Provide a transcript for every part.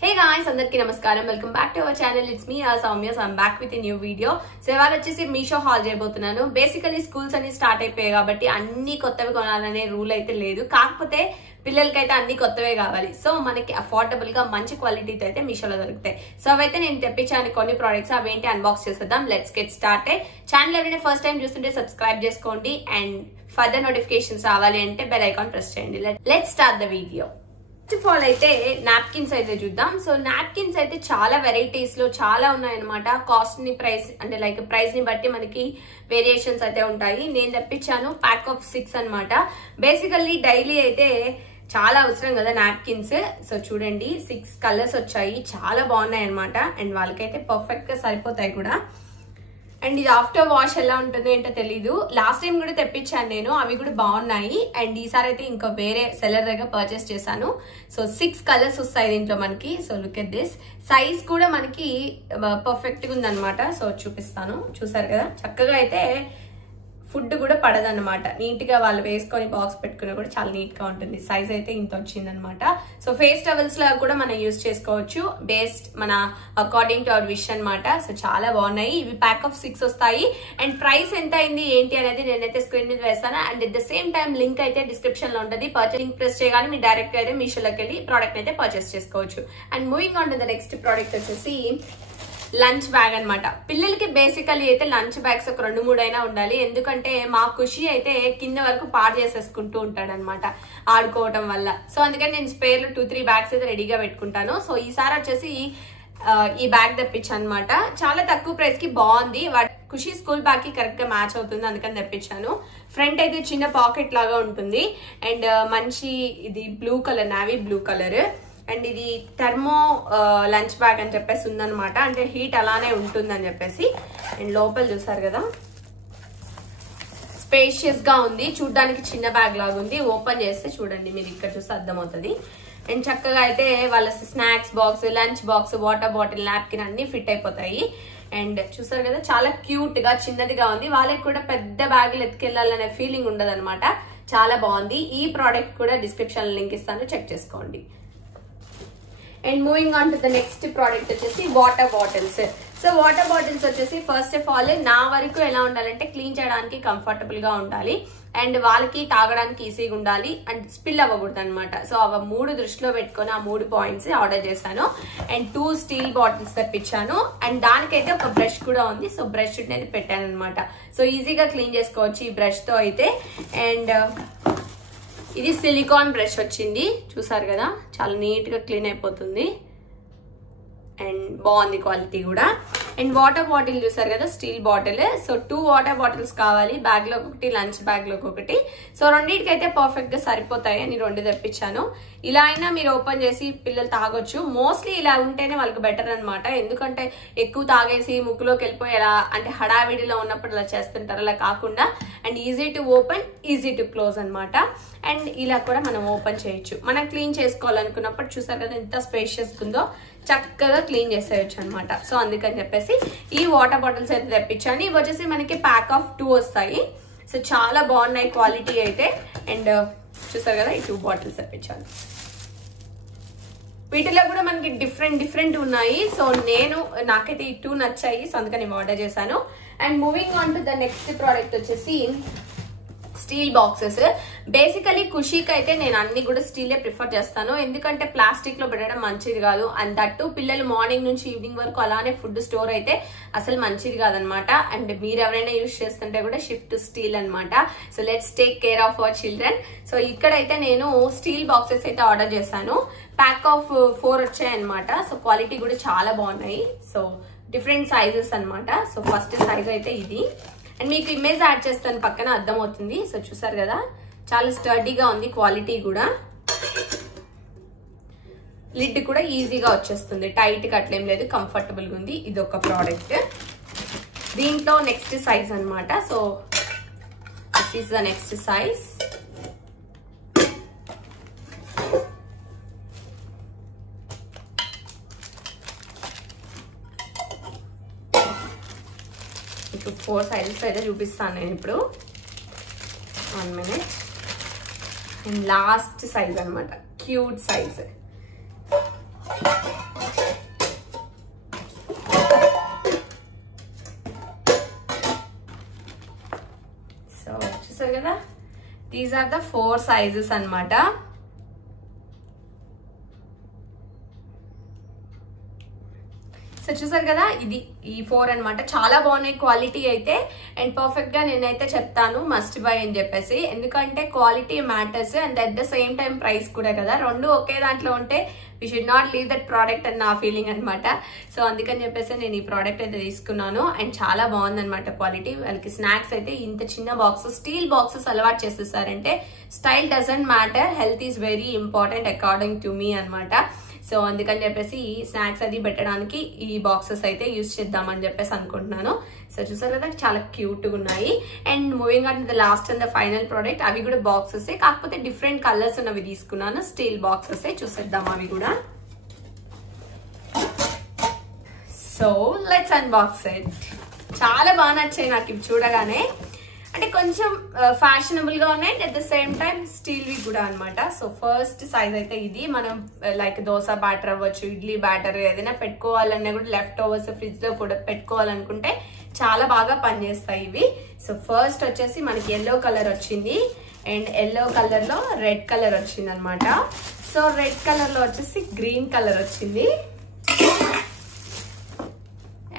Hey guys, andarki namaskaram. Welcome back to our channel. It's me, Soumya. So I'm back with a new video. So ఇవాళ వచ్చేసి Meesho hall చేయబోతున్నాను. Basically schools అన్ని start అయిపోయాయి కాబట్టి అన్ని కొత్తవి కొనాలనే రూల్ అయితే లేదు. కాకపోతే పిల్లలకైతే అన్ని కొత్తవే కావాలి. సో మనకి అఫోర్డబుల్ గా మంచి క్వాలిటీతో అయితే మీషోలో దొరుకుతాయి. సో అవైతే నేను తెప్పించాను కొన్ని ప్రొడక్ట్స్. అవేంటి అన్బాక్స్ చేసేద్దాం. Let's get started. ఛానల్ ఎవరైనా ఫస్ట్ టైం చూస్తుంటే సబ్స్క్రైబ్ చేసుకోండి అండ్ ఫర్దర్ నోటిఫికేషన్స్ రావాలి అంటే బెల్ ఐకాన్ ప్రెస్ చేయండి. Let's start the video. First of all అయితే నాప్కిన్స్ అయితే చూద్దాం. సో నాప్కిన్స్ అయితే చాలా వెరైటీస్ లో చాలా ఉన్నాయన్నమాట. కాస్ట్ ని ప్రైస్ అంటే లైక్ ప్రైస్ ని బట్టి మనకి వేరియేషన్స్ అయితే ఉంటాయి. నేను తెప్పించాను ప్యాక్ ఆఫ్ 6 అన్నమాట. బేసికల్లీ డైలీ అయితే చాలా అవసరం కదా నాప్కిన్స్. సో చూడండి 6 కలర్స్ వచ్చాయి, చాలా బాగున్నాయి అనమాట. అండ్ వాళ్ళకైతే పర్ఫెక్ట్ గా సరిపోతాయి కూడా. అండ్ ఇది ఆఫ్టర్ వాష్ ఎలా ఉంటుంది ఏంటో తెలీదు. లాస్ట్ టైం కూడా తెప్పించాను నేను, అవి కూడా బాగున్నాయి. అండ్ ఈసారి అయితే ఇంకా వేరే సెల్లర్ దగ్గర పర్చేస్ చేశాను. సో 6 కలర్స్ వస్తాయి దీంట్లో మనకి. So look at this. Size కూడా మనకి పర్ఫెక్ట్ గా ఉందన్నమాట. సో చూపిస్తాను, చూసారు కదా. చక్కగా అయితే ఫుడ్ కూడా పడదన్నమాట. నీట్ గా వాళ్ళు వేసుకొని బాక్స్ పెట్టుకున్నా కూడా చాలా నీట్ గా ఉంటుంది. సైజ్ అయితే ఇంత వచ్చింది అనమాట. సో ఫేస్ టవల్స్ లా కూడా మనం యూజ్ చేసుకోవచ్చు, బేస్డ్ మన అకార్డింగ్ టు అవర్ విష్ అనమాట. సో చాలా బాగున్నాయి. ఇవి ప్యాక్ ఆఫ్ 6 వస్తాయి. అండ్ ప్రైస్ ఎంత అయింది ఏంటి అనేది నేనైతే స్క్రీన్ మీద వేస్తాను. And at the same time link అయితే డిస్క్రిప్షన్ లో ఉంటుంది. పర్చేస్ లింక్ ప్రెస్ చేయగానే మీరు డైరెక్ట్ గా అయితే మీషోలోకి వెళ్ళి ప్రోడక్ట్ అయితే పర్చేస్ చేసుకోవచ్చు. And moving on to the next product వచ్చేసి లంచ్ బ్యాగ్ అనమాట. పిల్లలకి బేసికల్లీ అయితే లంచ్ బ్యాగ్స్ ఒక 2-3 అయినా ఉండాలి. ఎందుకంటే మా ఖుషి అయితే కింద వరకు పాడు చేసేసుకుంటూ ఉంటాడు అనమాట ఆడుకోవటం వల్ల. సో అందుకని నేను స్పేర్లు 2-3 బ్యాగ్స్ అయితే రెడీగా పెట్టుకుంటాను. సో ఈసారి వచ్చేసి ఈ బ్యాగ్ తెప్పించాను అనమాట. చాలా తక్కువ ప్రైస్ కి బాగుంది. ఖుషి స్కూల్ బ్యాగ్ కి కరెక్ట్ గా మ్యాచ్ అవుతుంది, అందుకని తెప్పించాను. ఫ్రంట్ అయితే చిన్న పాకెట్ లాగా ఉంటుంది. అండ్ మంచి ఇది blue colour, navy blue colour. And ఇది థర్మో లంచ్ బ్యాగ్ అని చెప్పేసి ఉందన్నమాట. అంటే హీట్ అలానే ఉంటుందని చెప్పేసి. అండ్ లోపల చూసారు కదా, స్పేషియస్ గా ఉంది. చూడడానికి చిన్న బ్యాగ్ లాగా ఉంది. ఓపెన్ చేస్తే చూడండి, మీరు ఇక్కడ చూస్తే అర్థమవుతుంది. అండ్ చక్కగా అయితే వాళ్ళ snacks box, lunch box, water bottle, napkin అన్ని ఫిట్ అయిపోతాయి. అండ్ చూసారు కదా, చాలా క్యూట్ గా చిన్నదిగా ఉంది. వాళ్ళకి కూడా పెద్ద బ్యాగులు ఎత్తుకెళ్లాలనే ఫీలింగ్ ఉండదు అనమాట. చాలా బాగుంది. ఈ ప్రోడక్ట్ కూడా డిస్క్రిప్షన్ లింక్ ఇస్తాను, చెక్ చేసుకోండి. And moving on to the next product వచ్చేసి water bottles. So water bottles వచ్చేసి ఫస్ట్ ఆఫ్ ఆల్ నా వరకు ఎలా ఉండాలంటే క్లీన్ చేయడానికి కంఫర్టబుల్ గా ఉండాలి. అండ్ వాళ్ళకి తాగడానికి ఈజీగా ఉండాలి. అండ్ స్పిల్ అవ్వకూడదు అనమాట. సో అవి 3 దృష్టిలో పెట్టుకొని ఆ 3 పాయింట్స్ ఆర్డర్ చేశాను. అండ్ 2 స్టీల్ బాటిల్స్ తెప్పించాను. అండ్ దానికైతే ఒక బ్రష్ కూడా ఉంది. సో బ్రష్ అనేది పెట్టాను అనమాట. సో ఈజీగా క్లీన్ చేసుకోవచ్చు ఈ బ్రష్ తో అయితే. అండ్ ఇది సిలికాన్ బ్రష్ వచ్చింది, చూసారు కదా, చాలా నీట్ గా క్లీన్ అయిపోతుంది. అండ్ బాగుంది క్వాలిటీ కూడా. అండ్ వాటర్ బాటిల్ చూసారు కదా, steel bottle. So 2 water bottles కావాలి. బ్యాగ్ లో ఒకటి, లంచ్ బ్యాగ్ లో ఒకటి. సో రెండింటికి అయితే పర్ఫెక్ట్ గా సరిపోతాయి అని 2 తెప్పించాను. ఇలా అయినా మీరు ఓపెన్ చేసి పిల్లలు తాగొచ్చు. మోస్ట్లీ ఇలా ఉంటేనే వాళ్ళకి బెటర్ అనమాట. ఎందుకంటే ఎక్కువ తాగేసి ముక్కులోకి వెళ్ళిపోయి ఎలా అంటే హడావిడిలో ఉన్నప్పుడు అలా చేస్తుంటారు. అలా కాకుండా and easy to open, easy to close అనమాట. అండ్ ఇలా కూడా మనం ఓపెన్ చేయొచ్చు. మనం క్లీన్ చేసుకోవాలనుకున్నప్పుడు చూసారు కదా ఎంత స్పేషియస్ ఉందో, చక్కగా క్లీన్ చేసేయచ్చు అనమాట. సో అందుకని చెప్పేసి ఈ వాటర్ బాటిల్స్ అయితే తెప్పించాను. ఇవి వచ్చేసి మనకి ప్యాక్ ఆఫ్ 2 వస్తాయి. సో చాలా బాగున్నాయి క్వాలిటీ అయితే. అండ్ చూసారు కదా, ఈ 2 బాటిల్స్ తెప్పించాను. వీటిలో కూడా మనకి డిఫరెంట్ ఉన్నాయి. సో నాకైతే ఈ 2 నచ్చాయి. సో అందుకని ఆర్డర్ చేశాను. And moving on to the next product వచ్చేసి స్టీల్ బాక్సెస్. బేసికలీ ఖుషీకి అయితే నేను అన్ని కూడా స్టీలే ప్రిఫర్ చేస్తాను. ఎందుకంటే ప్లాస్టిక్ లో పెట్టడం మంచిది కాదు. అండ్ దట్టు పిల్లలు మార్నింగ్ నుంచి ఈవినింగ్ వరకు అలానే ఫుడ్ స్టోర్ అయితే అసలు మంచిది కాదనమాట. అండ్ మీరు ఎవరైనా యూజ్ చేస్తుంటే కూడా షిఫ్ట్ టు స్టీల్ అనమాట. So let's take care of our children. So ఇక్కడైతే నేను స్టీల్ బాక్సెస్ అయితే ఆర్డర్ చేశాను. ప్యాక్ ఆఫ్ 4 వచ్చాయి అనమాట. సో క్వాలిటీ కూడా చాలా బాగున్నాయి. సో డిఫరెంట్ సైజెస్ అనమాట. సో ఫస్ట్ సైజ్ అయితే ఇది. అండ్ మీకు ఇమేజ్ యాడ్ చేస్తాను, పక్కన అర్థమవుతుంది. సో చూసారు కదా, చాలా స్టర్డీగా ఉంది క్వాలిటీ కూడా. లిడ్ కూడా ఈజీగా వచ్చేస్తుంది, టైట్ గా అట్లేం లేదు, కంఫర్టబుల్ గా ఉంది. ఇది ఒక ప్రోడక్ట్. దీంట్లో నెక్స్ట్ సైజ్ అనమాట. So this is the next size. మీకు 4 సైజెస్ అయితే చూపిస్తాను నేను ఇప్పుడు. 1 minute. అండ్ లాస్ట్ సైజ్ అనమాట, cute size. These are the 4 sizes అన్నమాట. సో చూసారు కదా, ఇది ఈ 4 అన్నమాట. చాలా బాగున్నాయి క్వాలిటీ అయితే. అండ్ పర్ఫెక్ట్ గా నేనైతే చెప్తాను మస్ట్ బై అని చెప్పేసి, ఎందుకంటే quality matters and at the same time price కూడా కదా. రెండు ఒకే దాంట్లో ఉంటే we should not leave that product అని నా ఫీలింగ్ అనమాట. సో అందుకని చెప్పేసి నేను ఈ ప్రోడక్ట్ అయితే తీసుకున్నాను. అండ్ చాలా బాగుంది అనమాట క్వాలిటీ. వాళ్ళకి స్నాక్స్ అయితే ఇంత చిన్న బాక్సెస్, స్టీల్ బాక్సెస్ అలవాటు చేసేసారంటే style doesn't matter, health is very important according to మీ అనమాట. సో అందుకని చెప్పేసి ఈ స్నాక్స్ అది పెట్టడానికి ఈ బాక్సెస్ అయితే యూజ్ చేద్దామని చెప్పేసి అనుకుంటున్నాను. సో చూసారు కదా, చాలా క్యూట్ గా ఉన్నాయి. And moving on the last and the final product, అవి కూడా బాక్సెస్, కాకపోతే డిఫరెంట్ కలర్స్ ఉన్నవి తీసుకున్నాను. స్టీల్ బాక్సెస్ చూసేద్దాం అవి కూడా. So let's unbox it. చాలా బాగా నచ్చాయి నాకు ఇవి చూడగానే. అంటే కొంచెం ఫ్యాషనబుల్ గా ఉన్నాయి, at the same time steel వి కూడా అనమాట. సో ఫస్ట్ సైజ్ అయితే ఇది. మనం లైక్ దోశ బ్యాటర్ అవ్వచ్చు, ఇడ్లీ బ్యాటర్ ఏదైనా పెట్టుకోవాలన్నా కూడా, లెఫ్ట్ ఓవర్స్ ఫ్రిడ్జ్ లో కూడా పెట్టుకోవాలనుకుంటే చాలా బాగా పనిచేస్తాయి ఇవి. సో ఫస్ట్ వచ్చేసి మనకి ఎల్లో కలర్ వచ్చింది. అండ్ ఎల్లో కలర్ లో రెడ్ కలర్ వచ్చింది అనమాట. సో రెడ్ కలర్ లో వచ్చేసి గ్రీన్ కలర్ వచ్చింది.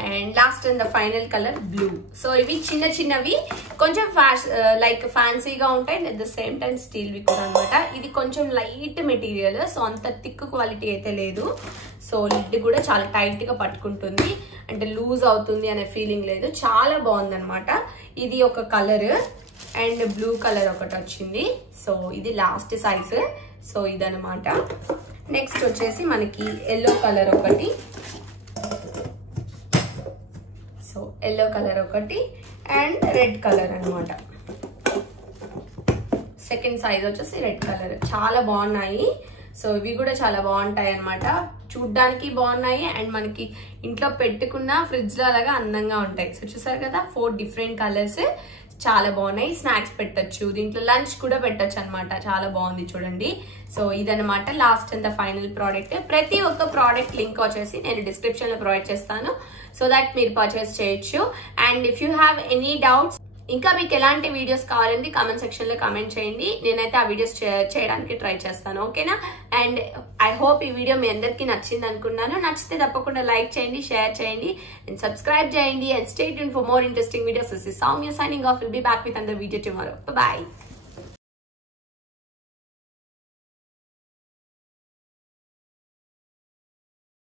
And last and the final colour blue. So ఇవి చిన్న చిన్నవి, కొంచెం లైక్ ఫ్యాన్సీగా ఉంటాయి, at the same time steel వి కూడా అనమాట. ఇది కొంచెం లైట్ మెటీరియల్, సో అంత థిక్ క్వాలిటీ అయితే లేదు. సో లిడ్ కూడా చాలా టైట్ గా పట్టుకుంటుంది, అంటే లూజ్ అవుతుంది అనే ఫీలింగ్ లేదు. చాలా బాగుంది అనమాట. ఇది ఒక కలర్ అండ్ బ్లూ కలర్ ఒకటి వచ్చింది. సో ఇది లాస్ట్ సైజ్. సో ఇదనమాట. నెక్స్ట్ వచ్చేసి మనకి ఎల్లో కలర్ ఒకటి, సో ఎల్లో కలర్ ఒకటి అండ్ రెడ్ కలర్ అనమాట. సెకండ్ సైజ్ వచ్చేసి రెడ్ కలర్. చాలా బాగున్నాయి. సో ఇవి కూడా చాలా బాగుంటాయి అనమాట. చూడ్డానికి బాగున్నాయి అండ్ మనకి ఇంట్లో పెట్టుకున్న ఫ్రిడ్జ్ లో అలాగా అందంగా ఉంటాయి. సో చూసారు కదా, 4 డిఫరెంట్ కలర్స్ చాలా బాగున్నాయి. స్నాక్స్ పెట్టచ్చు, దీంట్లో లంచ్ కూడా పెట్టచ్చు అనమాట. చాలా బాగుంది చూడండి. సో ఇదనమాట last and the final product. ప్రతి ఒక్క ప్రోడక్ట్ లింక్ వచ్చేసి నేను డిస్క్రిప్షన్ లో ప్రొవైడ్ చేస్తాను, సో దట్ మీరు పర్చేస్ చేయొచ్చు. And if you have any doubts, ఇంకా మీకు ఎలాంటి వీడియోస్ కావాలండి కామెంట్ సెక్షన్ లో కామెంట్ చేయండి. నేనైతే ఆ వీడియోస్ చేయడానికి ట్రై చేస్తాను, ఓకేనా. అండ్ ఐ హోప్ ఈ వీడియో మీ అందరికీ నచ్చింది అనుకున్నాను. నచ్చితే తప్పకుండా లైక్ చేయండి, షేర్ చేయండి అండ్ సబ్స్క్రైబ్ చేయండి. And stay tuned for more interesting videos. This is Soumya signing off. We'll be back with another video tomorrow. Bye bye.